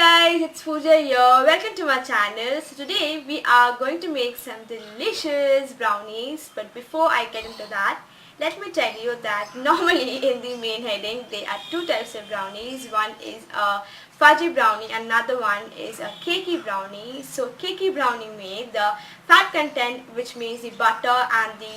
Guys, it's Pooja here. Welcome to my channel. So today we are going to make some delicious brownies. But before I get into that, let me tell you that normally in the main heading there are two types of brownies. One is a fudgy brownie, another one is a cakey brownie. So cakey brownie made the fat content, which means the butter and the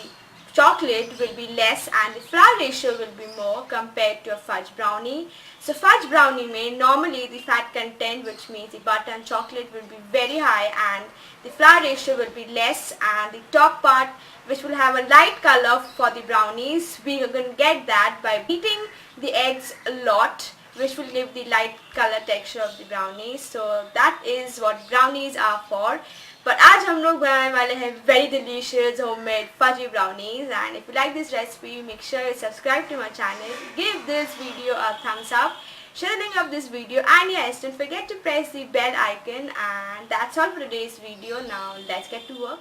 chocolate will be less and the flour ratio will be more compared to a fudge brownie. So fudge brownie may normally the fat content, which means the butter and chocolate, will be very high and the flour ratio will be less, and the top part, which will have a light color for the brownies, we are going to get that by beating the eggs a lot, which will give the light color texture of the brownies. So that is what brownies are for. But आज हम लोग बनाने वाले हैं very delicious homemade fudgy brownies. And if you like this recipe, make sure you subscribe to my channel, give this video a thumbs up, share the link of this video, and yes, don't forget to press the bell icon. And that's all for today's video. Now let's get to work.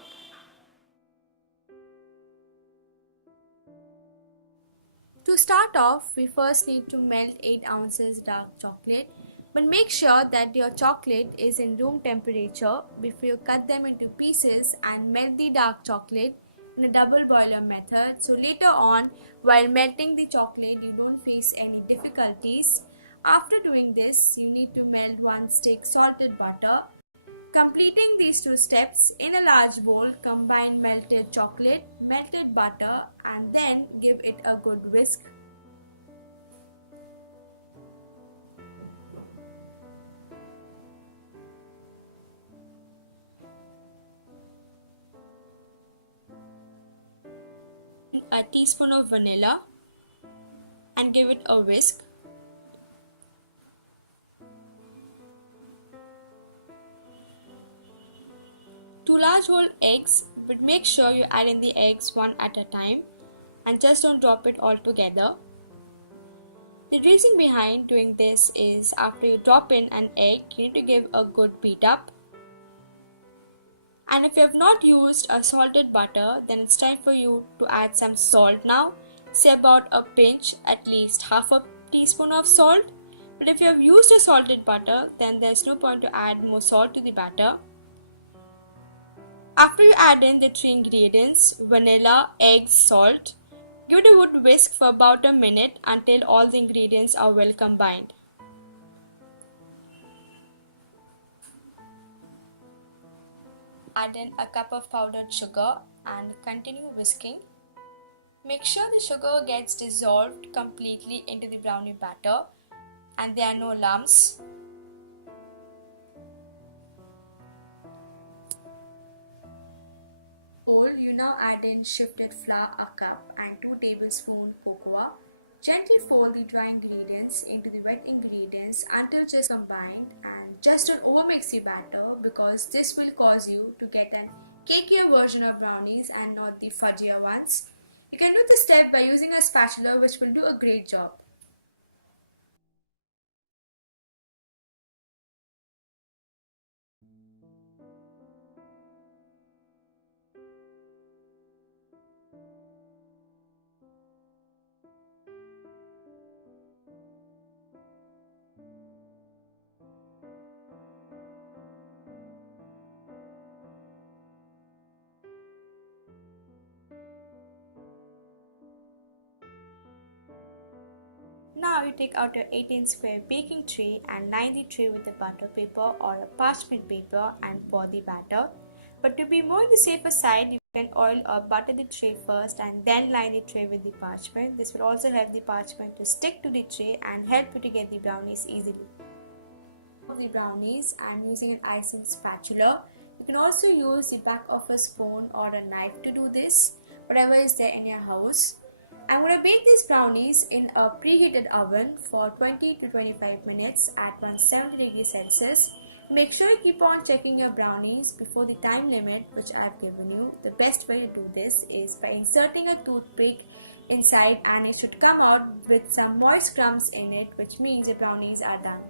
To start off, we first need to melt 8 ounces dark chocolate, but make sure that your chocolate is in room temperature before you cut them into pieces and melt the dark chocolate in a double boiler method, so later on while melting the chocolate you don't face any difficulties. After doing this, you need to melt 1 stick salted butter. Completing these 2 steps, in a large bowl, combine melted chocolate, melted butter, and then give it a good whisk. A teaspoon of vanilla and give it a whisk. Two large whole eggs, but make sure you add in the eggs one at a time and just don't drop it all together. The reason behind doing this is after you drop in an egg, you need to give a good beat up. And if you have not used a salted butter, then it's time for you to add some salt now. Say about a pinch, at least half a teaspoon of salt. But if you have used a salted butter, then there's no point to add more salt to the batter. After you add in the 3 ingredients, vanilla, eggs, salt, give it a good whisk for about a minute until all the ingredients are well combined. Add in a cup of powdered sugar and continue whisking. Make sure the sugar gets dissolved completely into the brownie batter and there are no lumps. You now add in shifted flour a cup and 2 tablespoons cocoa. Gently fold the dry ingredients into the wet ingredients until just combined, and just don't overmix the batter because this will cause you to get an cakier version of brownies and not the fudgier ones. You can do this step by using a spatula, which will do a great job. Now you take out your 18 square baking tray and line the tray with a butter paper or a parchment paper and pour the batter. But to be more on the safer side, you can oil or butter the tray first and then line the tray with the parchment. This will also help the parchment to stick to the tray and help you to get the brownies easily. For the brownies, I am using an icing spatula. You can also use the back of a spoon or a knife to do this, whatever is there in your house. I'm going to bake these brownies in a preheated oven for 20 to 25 minutes at 170 degrees Celsius. Make sure you keep on checking your brownies before the time limit which I've given you. The best way to do this is by inserting a toothpick inside, and it should come out with some moist crumbs in it, which means the brownies are done.